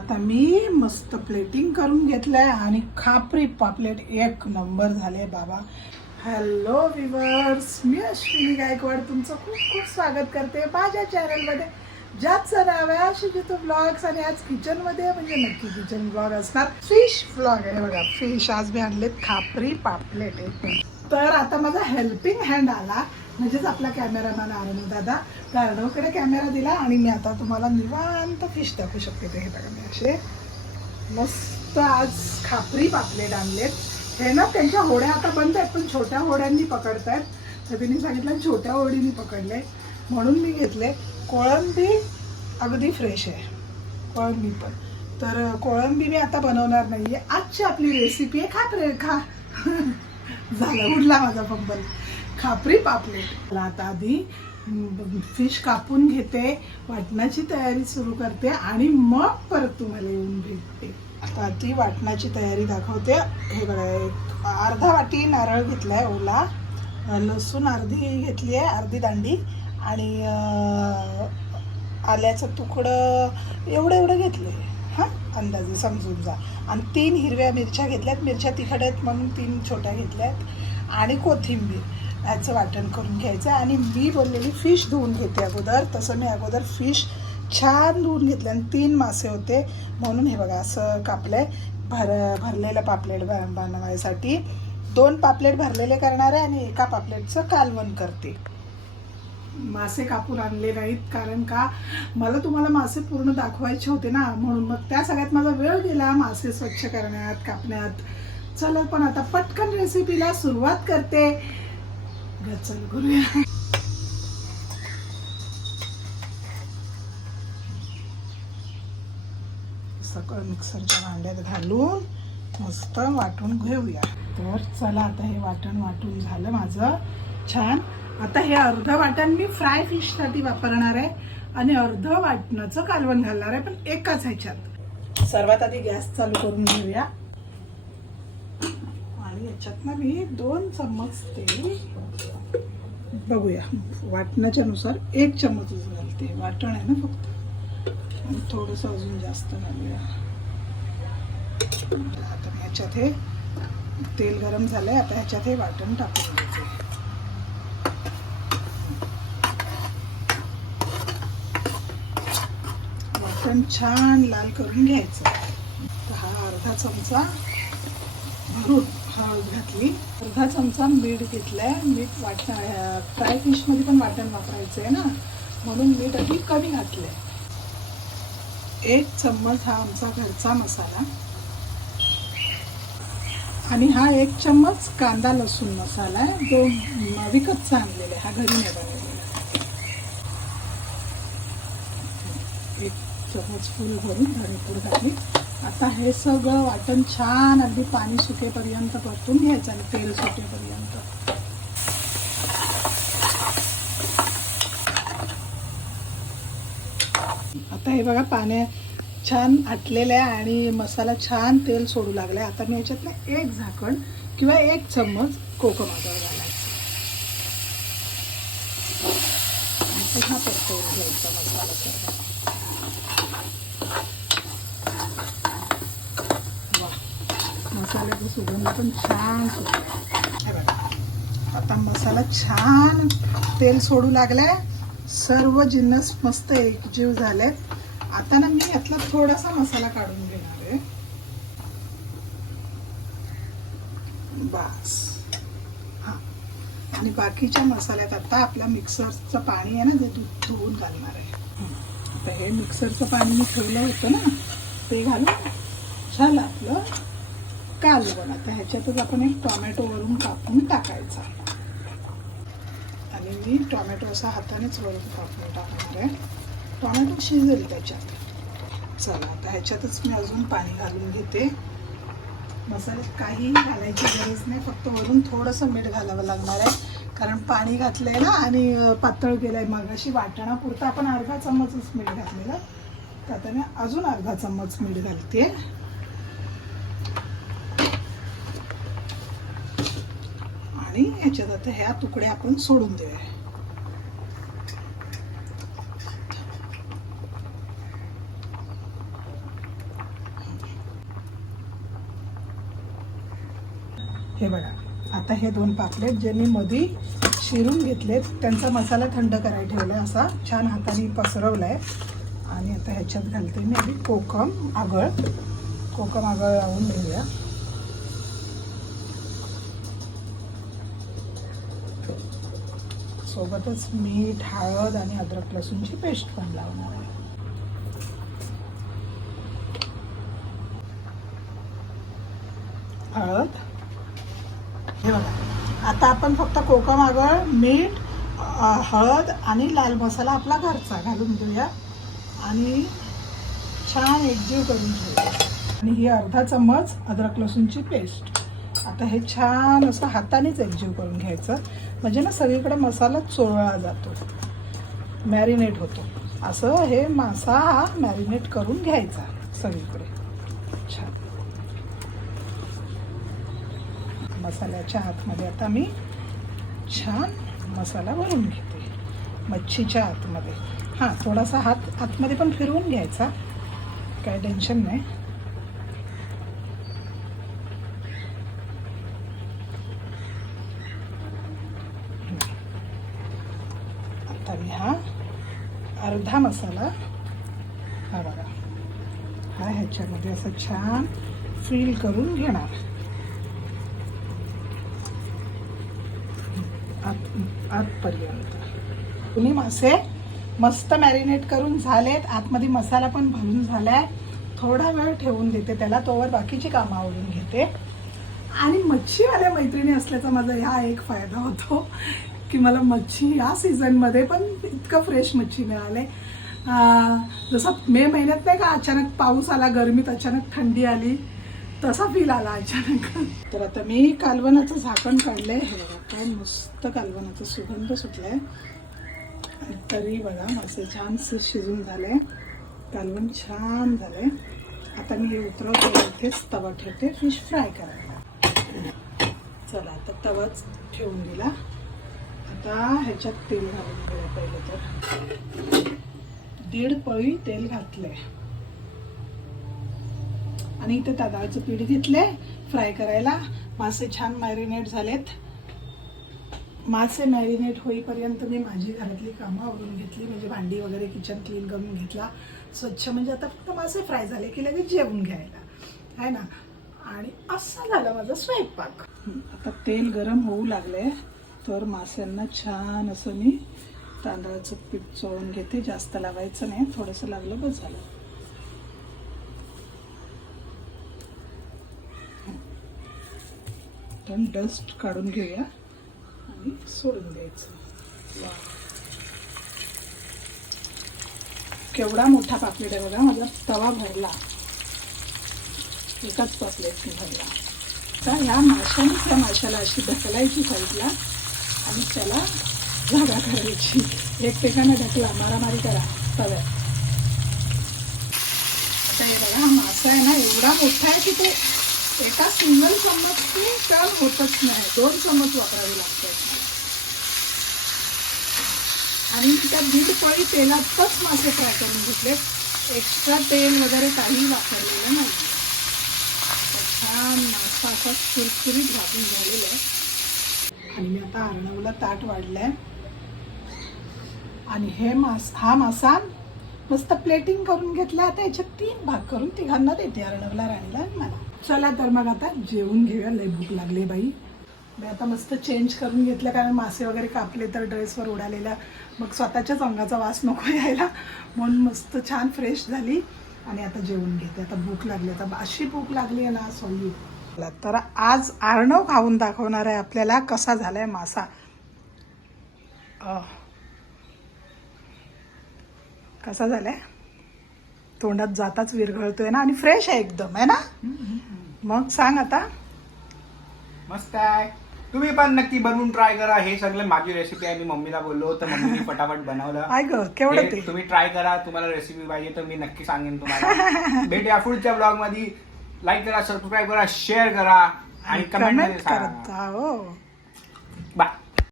आता मी मस्त प्लेटिंग करून घेतलंय आणि खापरी पापलेट एक नंबर झाले बाबा. हॅलो विवर्स मी अश्विनी गायकवाड. तुमचं खूप खूप स्वागत करते माझ्या चॅनलमध्ये ज्याचं नाव आहे शिजितो ब्लॉग्स आणि आज किचनमध्ये म्हणजे नक्की किचन ब्लॉग असणार. फिश ब्लॉग आहे बघा. फिश आज मी आणलेत खापरी पापलेट एक तर आता माझा हेल्पिंग हँड आला. म्हणजेच आपला कॅमेरामॅन अर्णव दादा तर कॅमेरा दिला आणि मी आता तुम्हाला निवांत फिश दाखवू शकते. ते हे बघा मी असे मस्त आज खापरी पापलेट आणलेत. हे ना त्यांच्या होड्या आता बंद आहेत पण छोट्या होड्यांनी पकडतायत. तर तिने सांगितलं छोट्या होडीनी पकडले. म्हणून मी घेतले. कोळंबी अगदी फ्रेश आहे. कोळंबी पण. तर कोळंबी मी आता बनवणार नाही आहे आजची आपली रेसिपी आहे खापरे. खा. झालं. उडला माझा पंपल खापरी पापलेट. आता आधी फिश कापून घेते वाटणाची तयारी सुरू करते आणि मग परत तुम्हाला येऊन भेटते. आता ती वाटणाची तयारी दाखवते. हे बघा एक अर्धा वाटी नारळ घेतलाय ओला. लसूण अर्धी घेतली आहे अर्धी दांडी आणि आल्याचं तुकडं एवढं एवढं घेतलं आहे हां अंदाजे समजून जा. आणि तीन हिरव्या मिरच्या घेतल्यात. मिरच्या तिखट आहेत म्हणून तीन छोट्या घेतल्यात. आणि कोथिंबीर. याचं वाटण करून घ्यायचं आणि मी बोललेली फिश धुवून घेते अगोदर. तसं मी अगोदर फिश छान धुवून घेतले आणि तीन मासे होते. म्हणून हे बघा असं कापलंय. भर भरलेलं पापलेट बनवायसाठी. दोन पापलेट भरलेले करणार आहे आणि एका पापलेटचं कालवण करते. मासे कापून आणले नाहीत कारण का? मला तुम्हाला मासे पूर्ण दाखवायचे होते ना. म्हणून मग त्या सगळ्यात माझा वेळ गेला मासे स्वच्छ करण्यात कापण्यात. चला पण आता पटकन रेसिपीला सुरुवात करते. ग, चल करूया. सगळं मिक्सरच्या भांड्यात घालून मस्त वाटून घेऊया. तर चला आता हे वाटण वाटून झालं माझं. छान. आता हे अर्ध वाटण मी फ्राय फिशसाठी वापरणार आहे आणि अर्ध वाटणाचं कालवण घालणार आहे पण एकाच ह्याच्यात. सर्वात आधी गॅस चालू करून घेऊया. आणि याच्यात ना मी दोन चम्मच तेल बघूया. वाटण्याच्या नुसार एक चम्मचच घालते. वाटण आहे ना फक्त. आणि थोडंसं अजून जास्त घालूया. आता याच्यात ह्याच्यात हे तेल गरम झालंय. आता ह्याच्यात हे वाटण टाकून द्यायचे वाटण छान लाल करून घ्यायचं. हा अर्धा चमचा भरून हळद घातली. अर्धा चमचा मीठ घेतलाय. मीठ वाटण फ्राय फिशमध्ये पण वाटण वापरायचं आहे ना? म्हणून मीठ आधी कमी घातलंय. एक चम्मच हा आमचा घरचा मसाला. आणि हा एक चम्मच कांदा लसूण मसाला आहे. जो विकतचा आणलेला आहे. हा घरी नाही बनवलेला एक चम्मच फुल भरून धणेपूड घातली. आता हे सगळं वाटण छान अगदी पाणी सुकेपर्यंत परतून घ्यायचं आणि तेल सुटेपर्यंत. आता हे बघा पाण्या छान आटलेलं आहे आणि मसाला छान तेल सोडू लागलाय. आता मी याच्यातलं एक झाकण किंवा एक चम्मच कोकम आदळ घालायचं. पुन्हा परतवून घ्यायचा मसाला सर्व. सुगंध पण छान. आता मसाला छान तेल सोडू लागलाय. सर्व जिन्नस मस्त एकजीव झालेत. आता ना मी यातला थोडासा मसाला काढून घेणार आहे. बस. हा. आणि बाकीच्या मसाल्यात आता आपल्या मिक्सरचं पाणी आहे ना ते दूध धुवून घालणार आहे. आता हे मिक्सरचं पाणी मी ठेवलं होतं ना ते घालून झालं आपलं. कालवण आता ह्याच्यातच आपण एक टॉमॅटो वरून कापून टाकायचा. आणि मी टोमॅटो असा हातानेच वरून कापून टाकणार आहे. टोमॅटो शिजेल त्याच्यात. चला आता ह्याच्यातच मी अजून पाणी घालून घेते. मसाल्यात काही घालायची गरज नाही फक्त वरून थोडंसं मीठ घालावं लागणार आहे. कारण पाणी घातलं आहे ना आणि पातळ गेलं आहे मग अशी वाटणापुरता आपण अर्धा चम्मचच मीठ घातलेलं. तर आता मी अजून अर्धा चम्मच मीठ घालते. आणि ह्याच्यात आता ह्या तुकड्या आपण सोडून देऊया. हे बघा आता हे दोन पापलेट जे मी मधी शिरून घेतलेत त्यांचा मसाला थंड करायला ठेवला असा छान हाताने पसरवलाय. आणि आता ह्याच्यात घालते मी आधी कोकम आगळ. कोकम आगळ लावून घेऊया. सोबतच मीठ हळद आणि अद्रक लसूणची पेस्ट पण लावणार आहे. हळद. हे बघा. आता आपण फक्त कोकम आगळ मीठ हळद आणि लाल मसाला आपला घरचा घालून घेऊया. आणि छान एकजीव करून घेऊया आणि ही अर्धा चम्मच अद्रक लसूणची पेस्ट. आता हे छान असं हातानेच एकजीव करून घ्यायचं. म्हणजे ना सगळीकडे मसाला चोळला जातो. मॅरिनेट होतो. असं हे मासा हा मॅरिनेट करून घ्यायचा सगळीकडे. छान. मसाल्याच्या आतमध्ये आता मी छान मसाला भरून घेते. मच्छीच्या आतमध्ये. हां थोडासा हात आतमध्ये पण फिरवून घ्यायचा. काय टेन्शन नाही आता मी हा अर्धा मसाला. हा बघा. हा ह्याच्यामध्ये असं छान फील करून घेणार. आत आतपर्यंत. तुम्ही मासे मस्त मॅरिनेट करून झालेत. आतमध्ये मसाला पण भरून झालाय. थोडा वेळ ठेवून देते त्याला. तोवर बाकीची कामं आवडून घेते. आणि मच्छीवाल्या मैत्रिणी असल्याचा माझा हा एक फायदा होतो. की मला मच्छी या सीझनमध्ये पण इतकं फ्रेश मच्छी मिळाले. जसं मे महिन्यात नाही का अचानक पाऊस आला गरमीत अचानक थंडी आली तसा फील आला अचानक. तर आता मी कालवनाचं झाकण काढलंय. हे बघा काय मस्त कालवनाचा सुगंध सुटलाय. आहे तरी बघा मासे छान शिजून झाले. कालवण छान झाले. आता मी हे उतरवते इथेच तवा ठेवते. फिश फ्राय करायला. चला आता तवाच ठेवून दिला. आता ह्याच्यात तेल घालून घेऊया पहिलं तर. दीड पळी तेल घातलंय. आणि इथे तांदळाचं पीठ घेतले फ्राय करायला. मासे छान मॅरिनेट झालेत. मासे मॅरिनेट होईपर्यंत मी माझी घरातली कामं आवरून घेतली. म्हणजे भांडी वगैरे किचन क्लीन करून घेतला. स्वच्छ म्हणजे आता फक्त मासे फ्राय झाले की लगेच जेवून घ्यायला. आहे ना? आणि असा झाला माझा स्वयंपाक. आता तेल गरम होऊ लागले तर माश्यांना छान असं मी तांदळाचं पीठ चोळून घेते. जास्त लावायचं नाही. थोडंसं लागलं बस झालं. पण डस्ट काढून घेऊया आणि सोडून द्यायचं. केवढा मोठा पापलेट आहे बघा. माझा तवा भरला. एकाच पापलेटने भरला. तर ह्या माशाने त्या माशाला अशी ढकलायची साईडला आणि त्याला जागा करायची एकमेकांना ढकला मारामारी करा. तव्यात आता हे बघा हा मासा आहे ना एवढा मोठा आहे की ते एका सिंगल चम्मचने टर्न होतच नाही. दोन चमच वापरावे लागतात. आणि त्या दीड पळी तेलातच मासे फ्राय करून घेतले. एक्स्ट्रा तेल वगैरे काही वापरलेलं नाही. छान मासा असा सुरसुरीत भाजून झालेला आहे. आणि मी आता अर्णवला ताट वाढलंय. आणि हे मास हा मासा मस्त प्लेटिंग करून घेतला आता याच्यात तीन भाग करून तिघांना देते अर्णवला राणीला आणि मला. चला तर मग आता जेवून घेऊया. लय भूक लागली बाई. मी आता मस्त चेंज करून घेतलं. कारण मासे वगैरे कापले तर ड्रेसवर उडालेला. मग स्वतःच्याच अंगाचा वास नको यायला. म्हणून मस्त छान फ्रेश झाली. आणि आता जेवून घेते. आता भूक लागली. आता अशी भूक लागली आहे ना सॉली तर आज आर्णव खाऊन दाखवणार आहे आपल्याला कसा झालाय मासा. कसा झालाय? तोंडात जाताच विरघळतोय ना आणि फ्रेश आहे एकदम आहे ना? मग सांग आता. मस्त आहे. तुम्ही पण नक्की बनवून ट्राय करा. हे सगळं माझी रेसिपी आहे. मी मम्मीला बोललो तर मम्मीने पटापट बनवलं. ग केवढं तुम्ही ट्राय करा. तुम्हाला रेसिपी पाहिजे तर मी नक्की सांगेन तुम्हाला. भेटूया पुढच्या ब्लॉगमध्ये. लाईक करा सबस्क्राईब करा शेअर करा आणि कमेंटमध्ये कमेंट सांगा. करत जा हो.